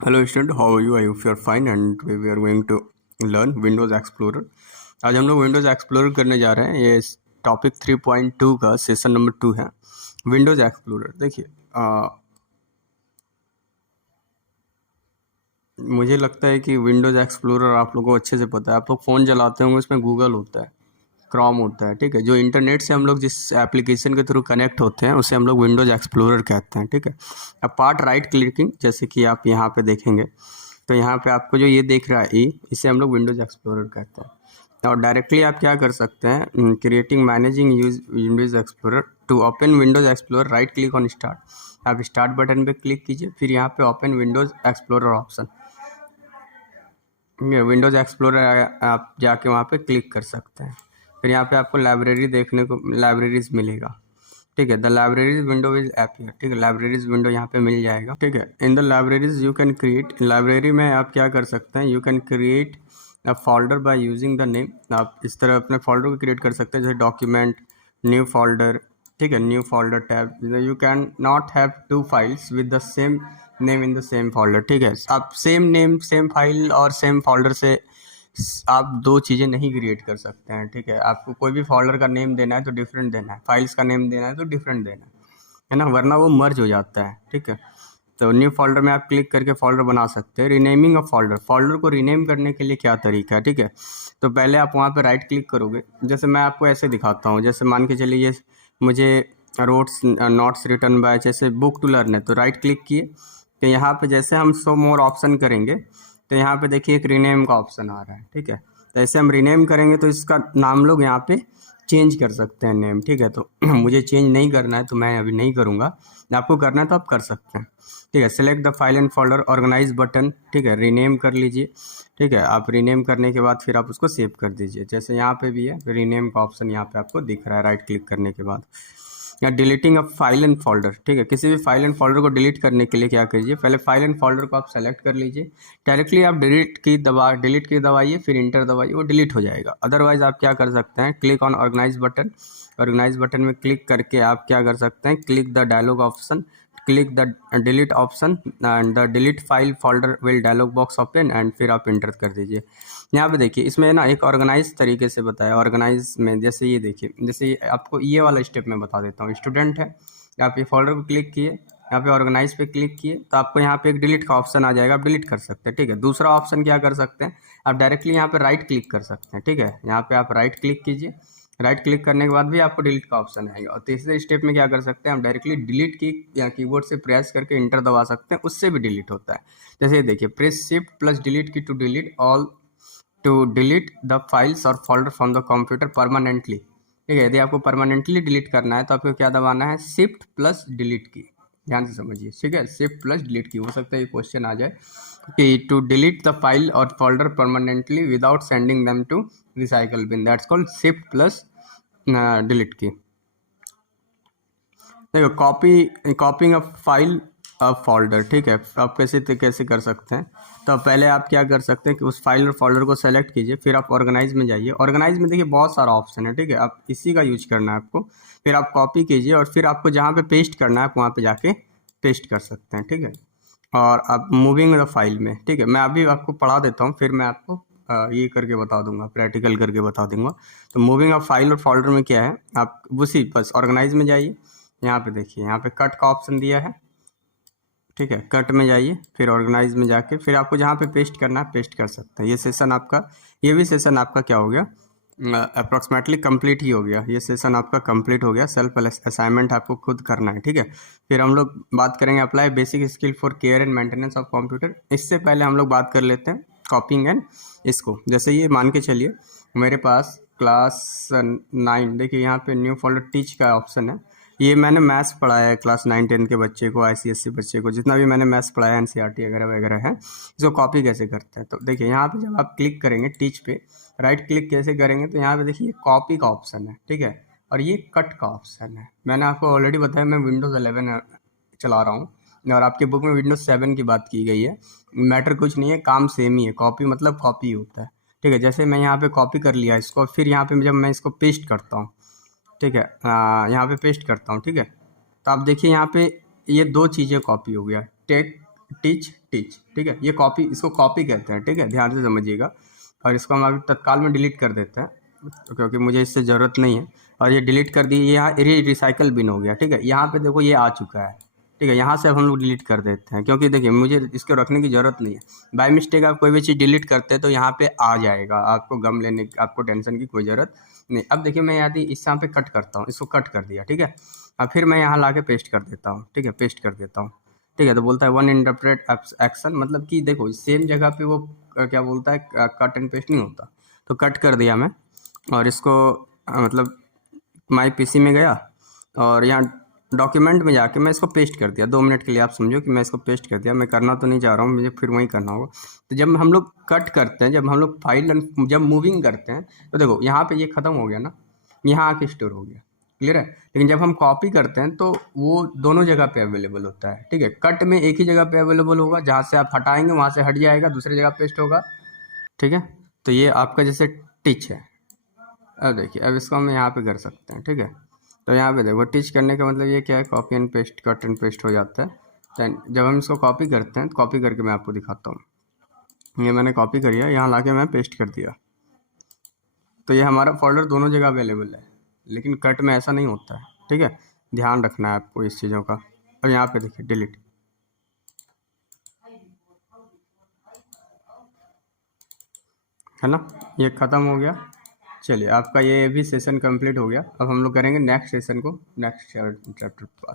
Hello student, how are you? I hope you are fine and we are going to learn Windows Explorer. आज हम लोग Windows explorer करने जा रहे हैं। ये टॉपिक 3.2 का सेशन नंबर 2 है, विंडोज़ एक्सप्लोरर। देखिए, मुझे लगता है कि विंडोज़ एक्सप्लोरर आप लोगों को अच्छे से पता है। आप लोग फ़ोन चलाते होंगे, उसमें गूगल होता है, क्रोम होता है, ठीक है। जो इंटरनेट से हम लोग जिस एप्लीकेशन के थ्रू कनेक्ट होते हैं उसे हम लोग विंडोज़ एक्सप्लोरर कहते हैं, ठीक है। अब पार्ट राइट क्लिकिंग, जैसे कि आप यहाँ पे देखेंगे तो यहाँ पे आपको जो ये दिख रहा है इसे हम लोग विंडोज़ एक्सप्लोरर कहते हैं। और डायरेक्टली आप क्या कर सकते हैं, creating managing use Windows Explorer. To open Windows Explorer right click on start. आप स्टार्ट बटन पे क्लिक कीजिए, फिर यहाँ पे open Windows Explorer option, Windows Explorer आप जाके वहाँ पे क्लिक कर सकते हैं। फिर यहाँ पे आपको लाइब्रेरी देखने को, लाइब्रेरीज मिलेगा, ठीक है। The libraries window is app here, ठीक है। लाइब्रेरीज विंडो यहाँ पे मिल जाएगा, ठीक है। In the libraries you can create, library में आप क्या कर सकते हैं, you can create a folder by using the name. आप इस तरह अपने फोल्डर को क्रिएट कर सकते हैं, जैसे डॉक्यूमेंट, न्यू फोल्डर, ठीक है, new folder tab. You can not have two files with the same name in the same folder, ठीक है। आप सेम नेम, सेम फाइल और सेम फोल्डर से आप दो चीज़ें नहीं क्रिएट कर सकते हैं, ठीक है। आपको कोई भी फोल्डर का नेम देना है तो डिफरेंट देना है, फाइल्स का नेम देना है तो डिफरेंट देना है ना, वरना वो मर्ज हो जाता है, ठीक है। तो न्यू फोल्डर में आप क्लिक करके फोल्डर बना सकते हैं। रीनेमिंग ऑफ फोल्डर, फोल्डर को रीनेम करने के लिए क्या तरीका है, ठीक है। तो पहले आप वहाँ पे राइट क्लिक करोगे, जैसे मैं आपको ऐसे दिखाता हूँ। जैसे मान के चलिए मुझे रोड्स नोट्स रिटर्न बाय, जैसे बुक टू लर्न है, तो राइट क्लिक किए, तो यहाँ पे जैसे हम शो मोर ऑप्शन करेंगे तो यहाँ पे देखिए एक रीनेम का ऑप्शन आ रहा है, ठीक है। तो ऐसे हम रीनेम करेंगे तो इसका नाम लोग यहाँ पे चेंज कर सकते हैं, नेम, ठीक है। तो मुझे चेंज नहीं करना है तो मैं अभी नहीं करूँगा, आपको करना है तो आप कर सकते हैं, ठीक है। Select the file and folder, organize button, ठीक है, रीनेम कर लीजिए, ठीक है। आप रीनेम करने के बाद फिर आप उसको सेव कर दीजिए, जैसे यहाँ पे भी है रीनेम का ऑप्शन यहाँ पे आपको दिख रहा है राइट क्लिक करने के बाद। या deleting a file and folder, ठीक है। किसी भी फाइल एंड फोल्डर को डिलीट करने के लिए क्या कीजिए, पहले फाइल एंड फोल्डर को आप सेलेक्ट कर लीजिए, डायरेक्टली आप डिलीट की दबाइए, फिर इंटर दबाइए, वो डिलीट हो जाएगा। अदरवाइज आप क्या कर सकते हैं, click on organize button, organize button में क्लिक करके आप क्या कर सकते हैं, click the dialog option, click the delete option and the delete file folder will dialog box open, and फिर आप इंटर कर दीजिए। यहाँ पे देखिए इसमें ना एक ऑर्गेनाइज तरीके से बताया। ऑर्गेनाइज में जैसे ये देखिए, जैसे ये आपको ये वाला स्टेप मैं बता देता हूँ। स्टूडेंट है, आप ये फोल्डर को क्लिक किए, यहाँ पे ऑर्गेनाइज पे क्लिक किए तो आपको यहाँ पे एक डिलीट का ऑप्शन आ जाएगा, आप डिलीट कर सकते हैं, ठीक है। दूसरा ऑप्शन क्या कर सकते हैं, आप डायरेक्टली यहाँ पे राइट क्लिक कर सकते हैं, ठीक है। यहाँ पे आप राइट क्लिक कीजिए, राइट क्लिक करने के बाद भी आपको डिलीट का ऑप्शन आएगा। और तीसरे स्टेप में क्या कर सकते हैं, हम डायरेक्टली डिलीट की या कीबोर्ड से प्रेस करके इंटर दबा सकते हैं, उससे भी डिलीट होता है। जैसे ये देखिए, press shift plus delete key to delete all, to delete the files और folder from the computer permanently, ठीक है। यदि आपको परमानेंटली डिलीट करना है तो आपको क्या दबाना है, शिफ्ट प्लस डिलीट की, ध्यान से समझिए, ठीक है। शिफ्ट प्लस डिलीट की, हो सकता है ये क्वेश्चन आ जाए कि टू डिलीट द फाइल और folder permanently without sending them to recycle bin, that's called shift plus delete key. देखो, कॉपिंग अ फाइल अ फोल्डर, ठीक है। आप कैसे कर सकते हैं, तो पहले आप क्या कर सकते हैं कि उस फाइल और फोल्डर को सेलेक्ट कीजिए, फिर आप ऑर्गेनाइज में जाइए। ऑर्गेनाइज में देखिए बहुत सारा ऑप्शन है, ठीक है, आप इसी का यूज करना है आपको। फिर आप कॉपी कीजिए और फिर आपको जहाँ पे पेस्ट करना है आप वहाँ पे जाके पेस्ट कर सकते हैं, ठीक है। और आप मूविंग द फाइल में, ठीक है, मैं अभी आपको पढ़ा देता हूँ, फिर मैं आपको ये करके बता दूंगा, प्रैक्टिकल करके बता दूंगा। तो मूविंग ऑफ फाइल और फोल्डर में क्या है, आप उसी बस ऑर्गेनाइज में जाइए, यहाँ पे देखिए, यहाँ पे कट का ऑप्शन दिया है, ठीक है। कट में जाइए, फिर ऑर्गेनाइज में जाके फिर आपको जहाँ पे पेस्ट करना है पेस्ट कर सकते हैं। ये सेशन आपका, ये भी सेशन आपका क्या हो गया, अप्रॉक्सीमेटली कंप्लीट ही हो गया। ये सेशन आपका कंप्लीट हो गया। सेल्फ असाइनमेंट आपको खुद करना है, ठीक है। फिर हम लोग बात करेंगे apply basic skill for care and maintenance of computer. इससे पहले हम लोग बात कर लेते हैं कॉपिंग एंड इसको। जैसे ये मान के चलिए मेरे पास क्लास 9, देखिए यहाँ पे न्यू फोल्डर टीच का ऑप्शन है। ये मैंने मैथ्स पढ़ाया है क्लास 9-10 के बच्चे को, ICSE बच्चे को, जितना भी मैंने मैथ्स पढ़ाया है, NCERT वगैरह वगैरह है। इसको कॉपी कैसे करते हैं, तो देखिए यहाँ पे जब आप क्लिक करेंगे टीच पे, राइट क्लिक कैसे करेंगे, तो यहाँ पे देखिए कॉपी का ऑप्शन है, ठीक है, और ये कट का ऑप्शन है। मैंने आपको ऑलरेडी बताया मैं विंडोज़ 11 चला रहा हूँ और आपके बुक में विंडोज़ 7 की बात की गई है। मैटर कुछ नहीं है, काम सेम ही है, कॉपी मतलब कॉपी होता है, ठीक है। जैसे मैं यहाँ पे कॉपी कर लिया इसको, फिर यहाँ पे जब मैं इसको पेस्ट करता हूँ, ठीक है, यहाँ पे पेस्ट करता हूँ, ठीक है, तो आप देखिए यहाँ पे ये दो चीज़ें कॉपी हो गया, टीच टीच, ठीक है। ये कॉपी, इसको कॉपी कहते हैं, ठीक है, ध्यान से समझिएगा। और इसको हम अभी तत्काल में डिलीट कर देते हैं क्योंकि मुझे इससे ज़रूरत नहीं है। और ये डिलीट कर दी, ये यहाँ रिसाइकल बिन हो गया, ठीक है। यहाँ पे देखो ये आ चुका है, ठीक है। यहाँ से अब हम लोग डिलीट कर देते हैं क्योंकि देखिए मुझे इसको रखने की ज़रूरत नहीं है। बाय मिस्टेक आप कोई भी चीज़ डिलीट करते हैं तो यहाँ पे आ जाएगा, आपको गम लेने, आपको टेंशन की कोई ज़रूरत नहीं। अब देखिए मैं यदि इस यहाँ पे कट करता हूँ, इसको कट कर दिया, ठीक है। अब फिर मैं यहाँ ला के पेस्ट कर देता हूँ, ठीक है, पेस्ट कर देता हूँ, ठीक है। तो बोलता है वन इंटरप्रेट एक्शन, मतलब कि देखो सेम जगह पे वो क्या बोलता है, कट एंड पेस्ट नहीं होता। तो कट कर दिया मैं, और इसको मतलब माई पीसी में गया और यहाँ डॉक्यूमेंट में जाके मैं इसको पेस्ट कर दिया। 2 मिनट के लिए आप समझो कि मैं इसको पेस्ट कर दिया। मैं करना तो नहीं चाह रहा हूँ, मुझे फिर वहीं करना होगा। तो जब हम लोग कट करते हैं, जब हम लोग फाइल जब मूविंग करते हैं तो देखो यहाँ पे ये ख़त्म हो गया ना, यहाँ आके स्टोर हो गया, क्लियर है। लेकिन जब हम कॉपी करते हैं तो वो दोनों जगह पे अवेलेबल होता है, ठीक है। कट में एक ही जगह पे अवेलेबल होगा, जहाँ से आप हटाएंगे वहाँ से हट जाएगा, दूसरी जगह पेस्ट होगा, ठीक है। तो ये आपका जैसे टिच है। अब देखिए, अब इसको हम यहाँ पे कर सकते हैं, ठीक है। तो यहाँ पे देखो टिच करने का मतलब ये क्या है, copy and paste, cut and paste हो जाता है। तो जब हम इसको कॉपी करते हैं, तो कॉपी करके मैं आपको दिखाता हूँ। ये मैंने कॉपी करी है, यहाँ लाके मैं पेस्ट कर दिया। तो ये हमारा फोल्डर दोनों जगह अवेलेबल है, लेकिन कट में ऐसा नहीं होता है, ठीक है। ध्यान रखना है आपको इस चीज़ों का। अब यहाँ पे देखिए डिलीट, है ना, ये ख़त्म हो गया। चलिए आपका ये भी सेशन कंप्लीट हो गया। अब हम लोग करेंगे नेक्स्ट सेशन को नेक्स्ट चैप्टर पर।